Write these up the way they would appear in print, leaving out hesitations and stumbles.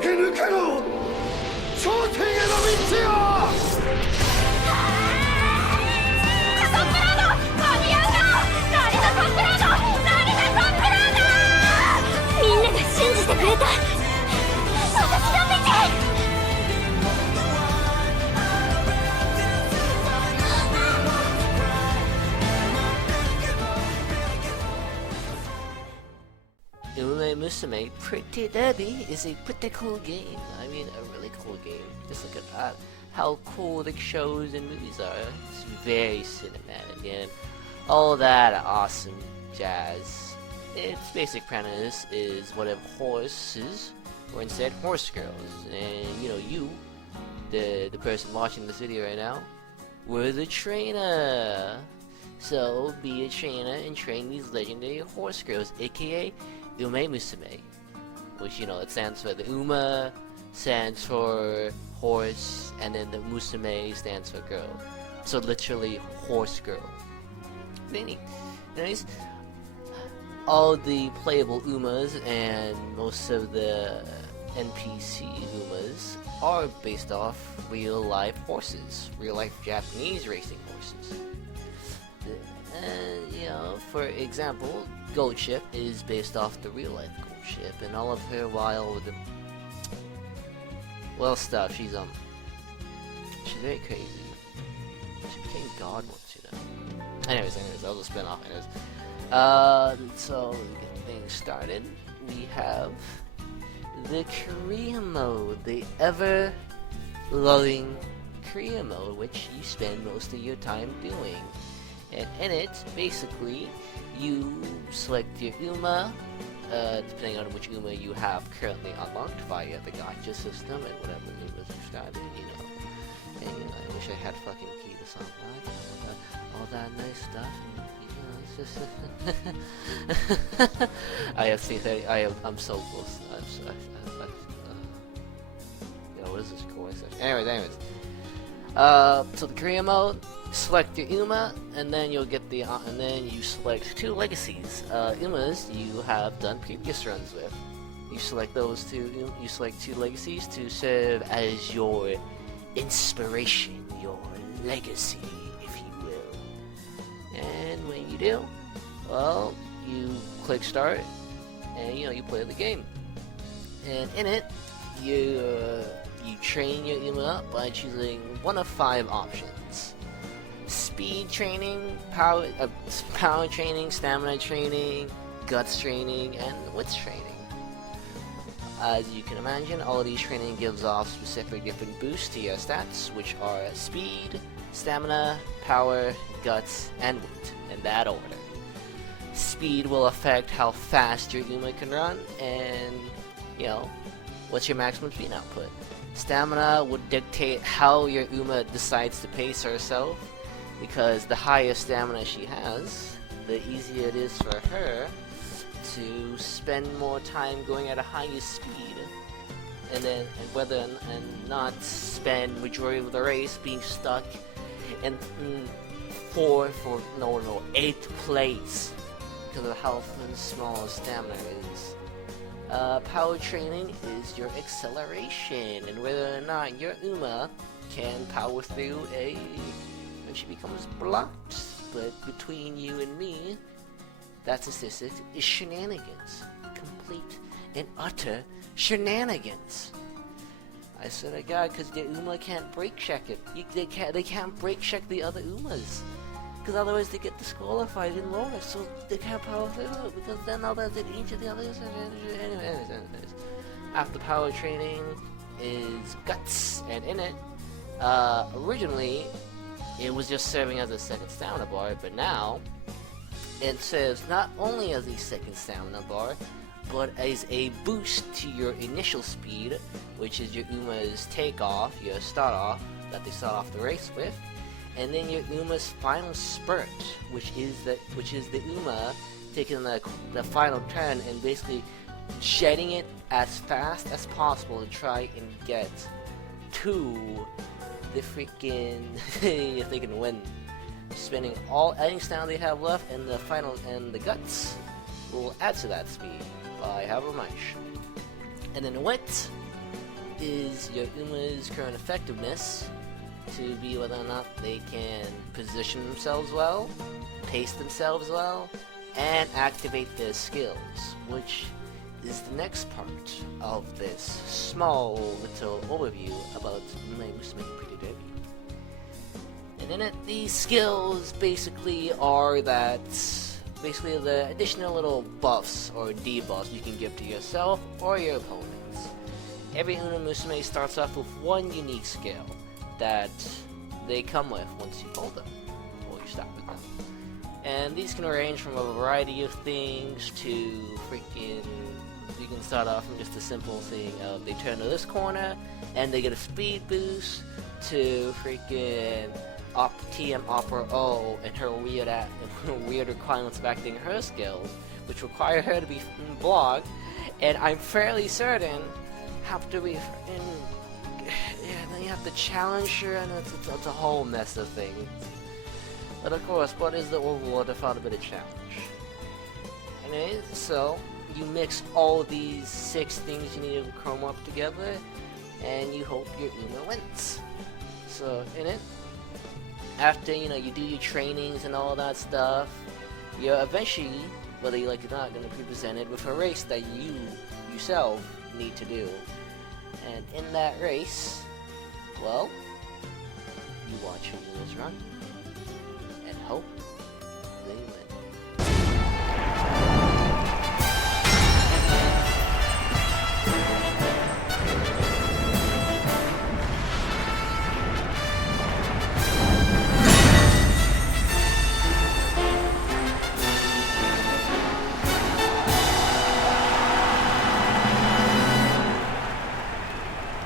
駆け抜けろ頂点への道よ。トップロード間に合うか。成田トップロード、成田トップロード。みんなが信じてくれた。私の道。Umamusume Pretty Derby is a pretty cool game. I mean, a really cool game. Just look at how cool the shows and movies are. It's very cinematic and all that awesome jazz. Its basic premise is what if horses were instead horse girls, and you, the person watching this video right now, were the trainer. So be a trainer and train these legendary horse girls, aka Umamusume, which it stands for the Uma stands for horse, and then the Musume stands for girl. So literally horse girl. Anyways, all the playable Umas and most of the NPC Umas are based off real life horses, real life Japanese racing horses. For example, Gold Ship is based off the real life Gold Ship, and all of her wild, stuff. She's very crazy. She became God once, Anyways, I'll just spin off. So to get things started, we have the career mode, the ever loving career mode, which you spend most of your time doing. And in it, basically, you select your Uma, depending on which Uma you have currently unlocked via the gacha system and whatever Uma's described, And I wish I had fucking key to song like all that nice stuff. It's just I have C30. I'm so close. What is this chorus? Anyways. So the career mode. Select your Uma, and then you'll get and then you select two legacies. Umas you have done previous runs with. You select those two. You select two legacies to serve as your inspiration, your legacy, if you will. And when you do, well, you click start, and you play the game. And in it, you train your Uma up by choosing one of 5 options. Speed training, power training, stamina training, guts training, and wits training. As you can imagine, all of these training gives off specific different boosts to your stats, which are speed, stamina, power, guts, and wit, in that order. Speed will affect how fast your Uma can run, and what's your maximum speed output. Stamina would dictate how your Uma decides to pace herself, because the higher stamina she has, the easier it is for her to spend more time going at a higher speed, and not spend majority of the race being stuck in 8th place because of how small stamina is. Power training is your acceleration, and whether or not your Uma can power through when she becomes blocked. But between you and me, that statistic is shenanigans. Complete and utter shenanigans. I swear to God, because the Uma can't brake check it. They can't brake check the other Umas, because otherwise they get disqualified in lower, so they can't power through it, because then otherwise they each of the others. Anyways. After power training is guts, and in it, originally it was just serving as a second stamina bar, but now it serves not only as a second stamina bar, but as a boost to your initial speed, which is your Uma's takeoff, your start off that they start off the race with, and then your Uma's final spurt, which is the Uma taking the final turn and basically jetting it as fast as possible to try and get to the freaking if they can win. Spending any stamina they have left, and the final and the guts will add to that speed by however much. And then wit is your Uma's current effectiveness to be whether or not they can position themselves well, pace themselves well, and activate their skills, which is the next part of this small little overview about Umamusume Pretty Derby. And in it, these skills basically are the additional little buffs or debuffs you can give to yourself or your opponents. Every Umamusume starts off with one unique skill that they come with once you hold them, or you start with them. And these can range from a variety of things to you can start off from just a simple thing of they turn to this corner and they get a speed boost, to TM Opera O and her weird requirements of acting her skills, which require her to be blocked, and I'm fairly certain then you have to challenge her, and it's a whole mess of things. But of course, what is the reward of a bit of challenge? Anyways, so you mix all these 6 things you need to come up together, and you hope your Uma wins. So in it, after you do your trainings and all that stuff, you're eventually, whether you like it or not, going to be presented with a race that you yourself need to do. And in that race, well, you watch your Umas run and hope they win.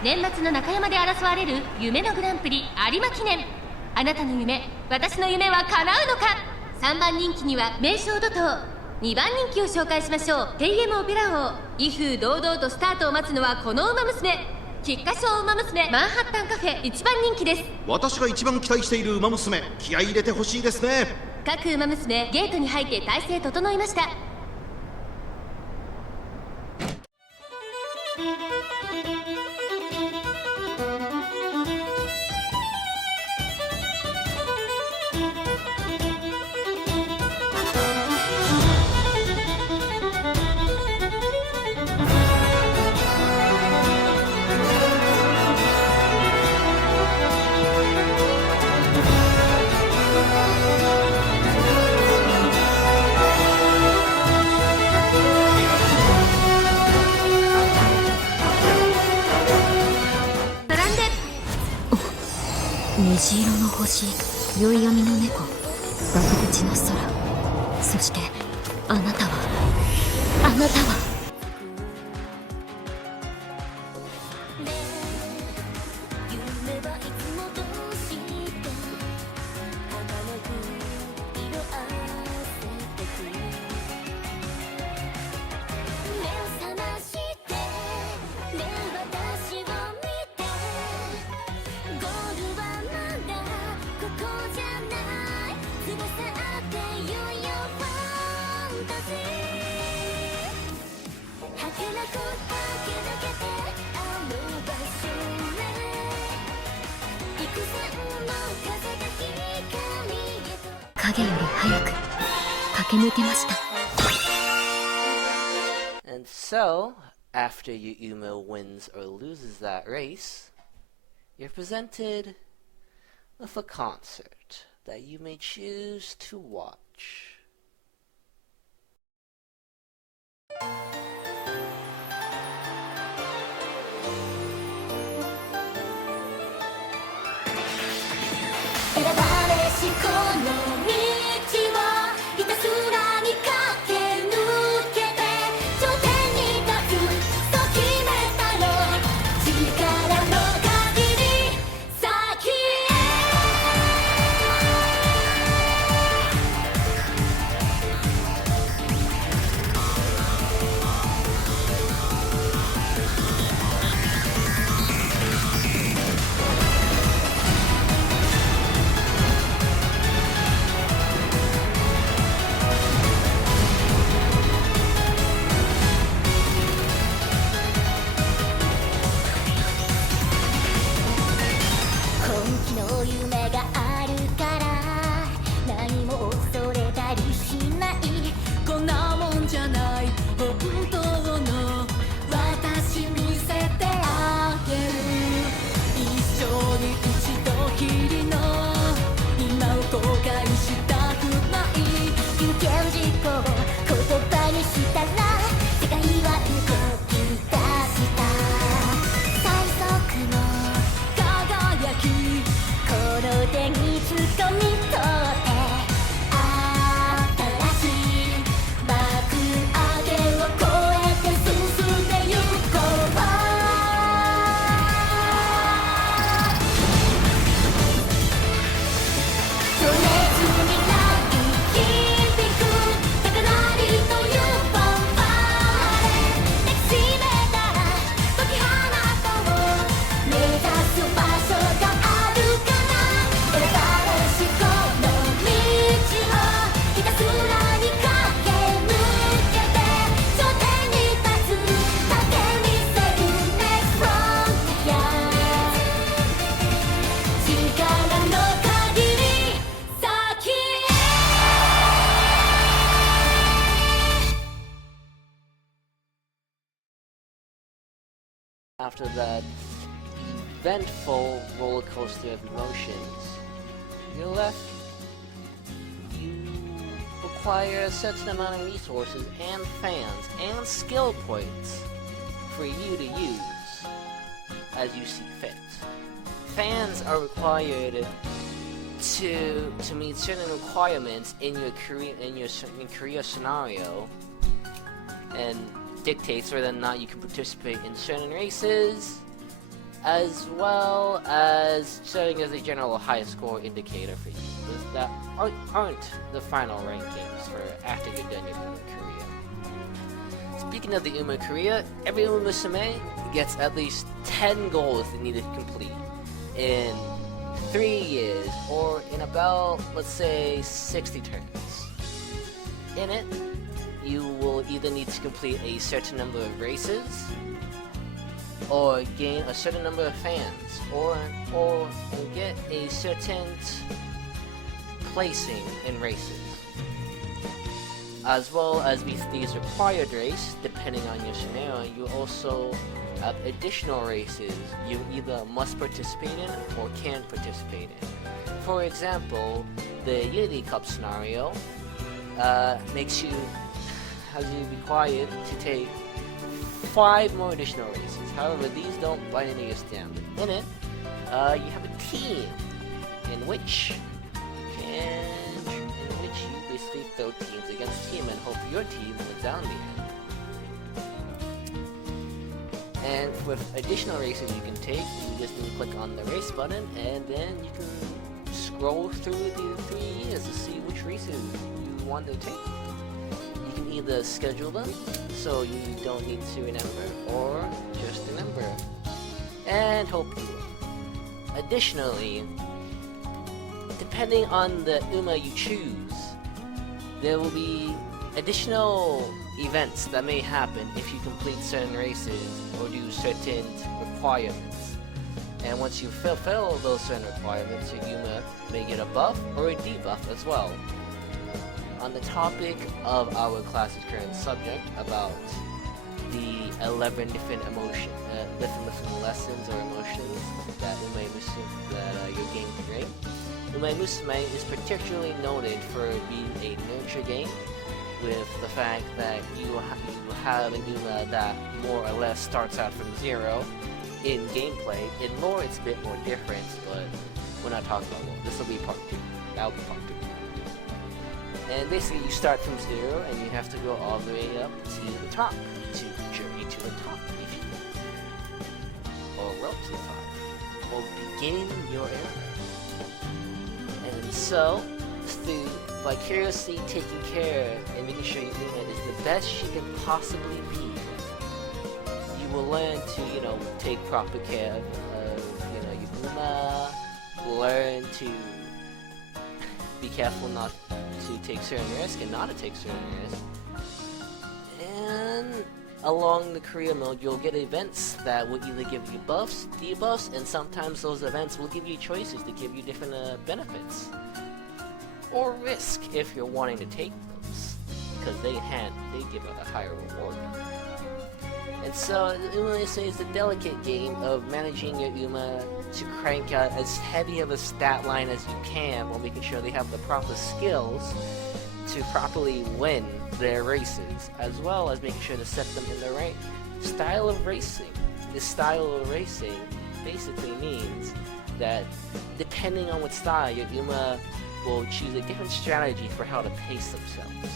年末の中山で争われる夢のグランプリ有馬記念。あなたの夢、私の夢は叶うのか。3番人気には名将怒涛、2番人気を紹介しましょう。テイエムオペラ王。威風堂々とスタートを待つのはこの馬娘、菊花賞馬娘マンハッタンカフェ1番人気です。私が一番期待している馬娘、気合い入れてほしいですね。各馬娘ゲートに入って体勢整いました。虹色の星、宵闇の猫、額縁の空、そしてあなたは影より早く駆け抜けました。 And so, after Uma wins or loses that race, you're presented with a concert that you may choose to watch. after that eventful roller coaster of emotions, you're left. You require a certain amount of resources and fans and skill points for you to use as you see fit. Fans are required to meet certain requirements in your career scenario, and dictates whether or not you can participate in certain races, as well as serving as a general high score indicator for you. Those that aren't the final rankings for after you're done your Uma career. Speaking of the Uma career, every Umamusume gets at least 10 goals they need to complete in 3 years, or in about, let's say, 60 turns. In it, you will either need to complete a certain number of races, or gain a certain number of fans, or get a certain placing in races. As well as with these required races, depending on your scenario, you also have additional races you either must participate in or can participate in. For example, the Unity Cup scenario has you required to take 5 more additional races. However, these don't bite into your stamina. In it, you have a team in which you basically throw teams against team and hope your team wins out in the end. And with additional races you can take, you just need to click on the race button, and then you can scroll through the 3 years to see which races you want to take. You can either schedule them, so you don't need to remember, or just remember and hope you win. Additionally, depending on the Uma you choose, there will be additional events that may happen if you complete certain races or do certain requirements. And once you fulfill those certain requirements, your Uma may get a buff or a debuff as well. On the topic of our class's current subject about the 11 different different lessons or emotions that your game can bring, Umamusume is particularly noted for being a nurture game, with the fact that you have an Uma that more or less starts out from 0 in gameplay. In lore it's a bit more different, but we're not talking about lore. This will be part 2. That'll be part 2. And basically you start from 0 and you have to go all the way up to the top, to journey to the top, if you will. Or rope to the top. Or begin your era. And so, through vicariously taking care and making sure your Uma is the best she can possibly be, you will learn to, take proper care of, your Uma, learn to be careful not to take certain risks and not to take certain risks. And along the career mode, you'll get events that will either give you buffs, debuffs, and sometimes those events will give you choices to give you different benefits. Or risk if you're wanting to take those, because they give a higher reward. And so, Umamusume is the delicate game of managing your Uma to crank out as heavy of a stat line as you can, while making sure they have the proper skills to properly win their races, as well as making sure to set them in the right style of racing. This style of racing basically means that depending on what style, your Uma will choose a different strategy for how to pace themselves.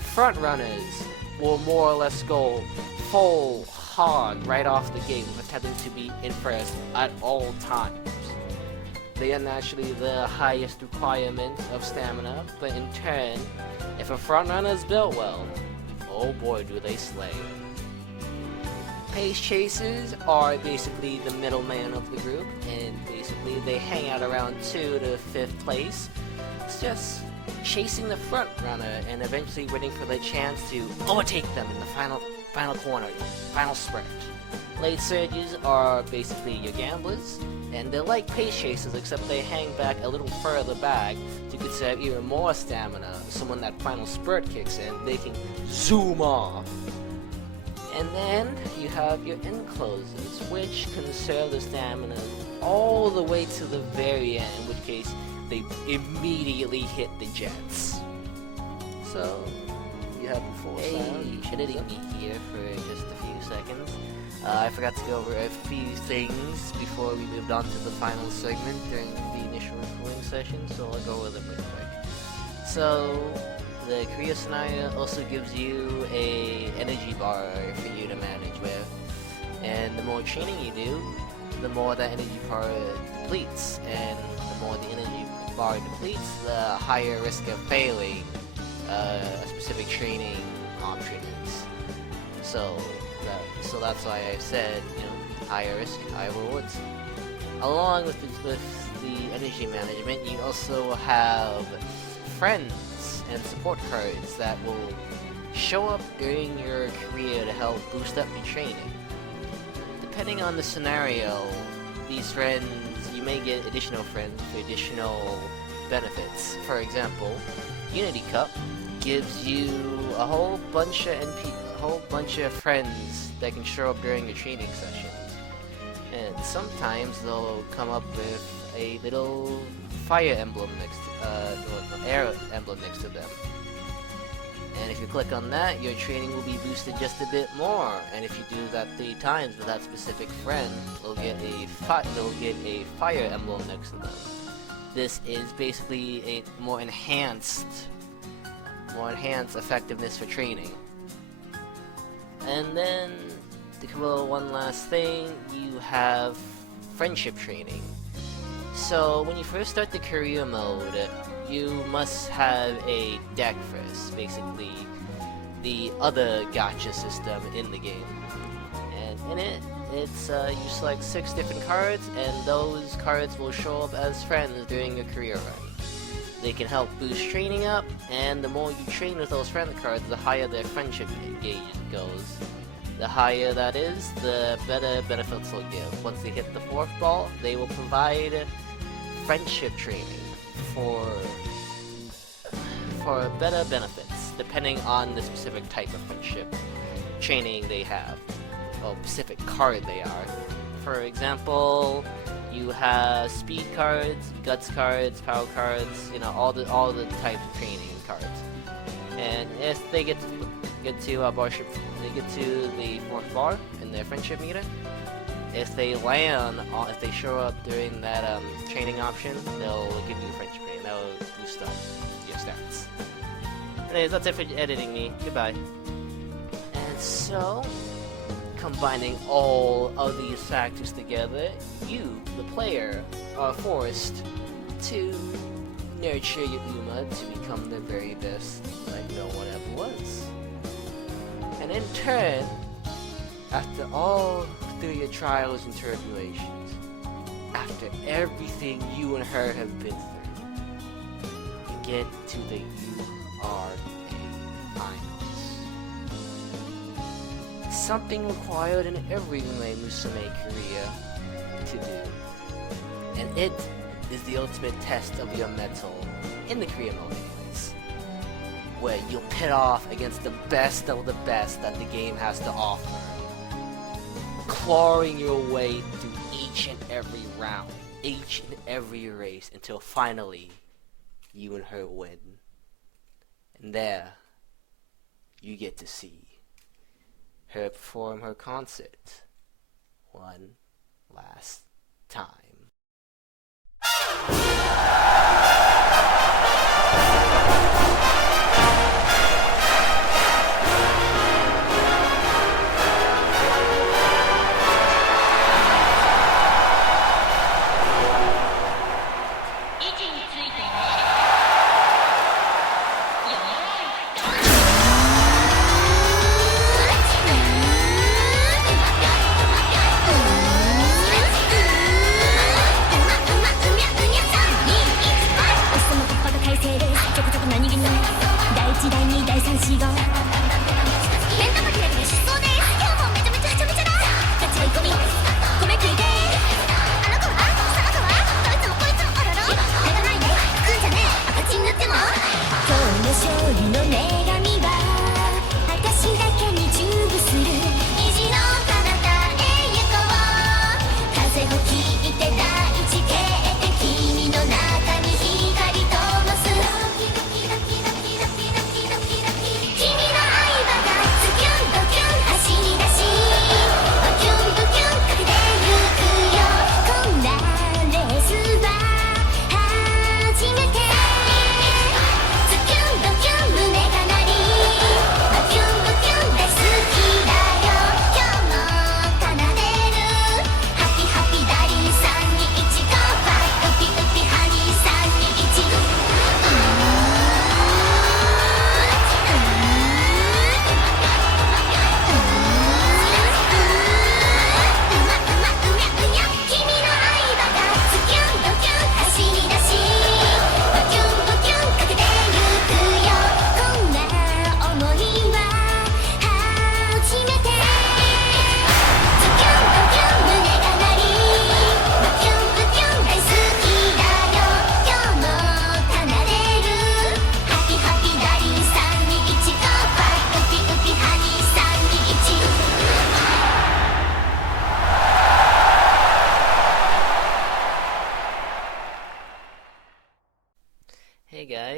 Front runners will more or less go full hog right off the gate, pretending to be in first at all times. They are naturally the highest requirement of stamina, but in turn, if a front runner is built well, oh boy do they slay. Pace chasers are basically the middleman of the group, and basically they hang out around 2 to 5th place. It's just chasing the front runner and eventually waiting for the chance to overtake them in the final corner, final sprint. Late surges are basically your gamblers, and they're like pace chasers, except they hang back a little further back to conserve even more stamina. So when that final spurt kicks in, they can zoom off. And then you have your end closes, which conserve the stamina all the way to the very end, in which case they immediately hit the jets. So you have the full sound. Editing me here for just a few seconds. I forgot to go over a few things before we moved on to the final segment during the initial recording session, so I'll go over them real quick. So the Korea scenario also gives you a energy bar for you to manage with, and the more training you do, the more that energy bar depletes, and the more the energy bar depletes, the higher risk of failing a specific training option is. So that's why I said, higher risk, higher rewards. Along with the energy management, you also have friends and support cards that will show up during your career to help boost up your training. Depending on the scenario, these friends, you may get additional friends for additional benefits. For example, Unity Cup gives you a whole bunch of friends that can show up during your training sessions. And sometimes they'll come up with a little fire emblem arrow emblem next to them. And if you click on that, your training will be boosted just a bit more. And if you do that 3 times with that specific friend, they'll get a fire emblem next to them. This is basically a more enhanced effectiveness for training. And then, to cover one last thing, you have friendship training. So when you first start the career mode, you must have a deck first, basically the other gacha system in the game. And in it, you select 6 different cards, and those cards will show up as friends during your career run. They can help boost training up, and the more you train with those friend cards, the higher their friendship gauge goes. The higher that is, the better benefits they'll give. Once they hit the 4th ball, they will provide friendship training for better benefits, depending on the specific type of friendship training they have, or specific card they are. For example, you have speed cards, guts cards, power cards, all the type of training cards. And if they get to the 4th bar in their friendship meter, if they show up during that training option, they'll give you friendship training. That'll boost up your stats. Anyways, that's it for editing me. Goodbye. And so, combining all of these factors together, you, the player, are forced to nurture your Uma to become the very best like no one ever was. And in turn, after all through your trials and tribulations, after everything you and her have been through, you get to the URA finals. Something required in every Umamusume career to do. And it is the ultimate test of your mettle in the career mode anyways, where you'll pit off against the best of the best that the game has to offer, clawing your way through each and every round, each and every race, until finally you and her win. And there, you get to see her perform her concert one last time.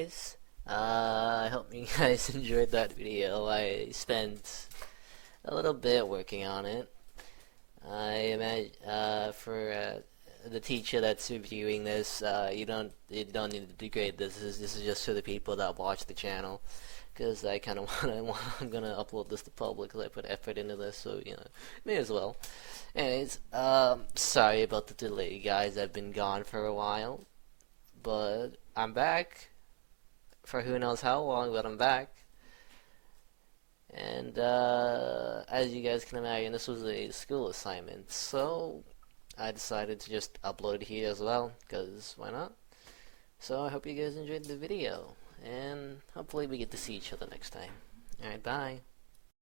guys. I hope you guys enjoyed that video. I spent a little bit working on it. I imagine for the teacher that's reviewing this, you don't need to degrade this. This is just for the people that watch the channel, because I kind of I'm gonna upload this to public, because I put effort into this, so you know, may as well. Anyways, sorry about the delay, guys. I've been gone for a while, but I'm back for who knows how long, but I'm back. And as you guys can imagine, this was a school assignment, so I decided to just upload it here as well, because why not? So I hope you guys enjoyed the video, and hopefully we get to see each other next time. Alright, bye.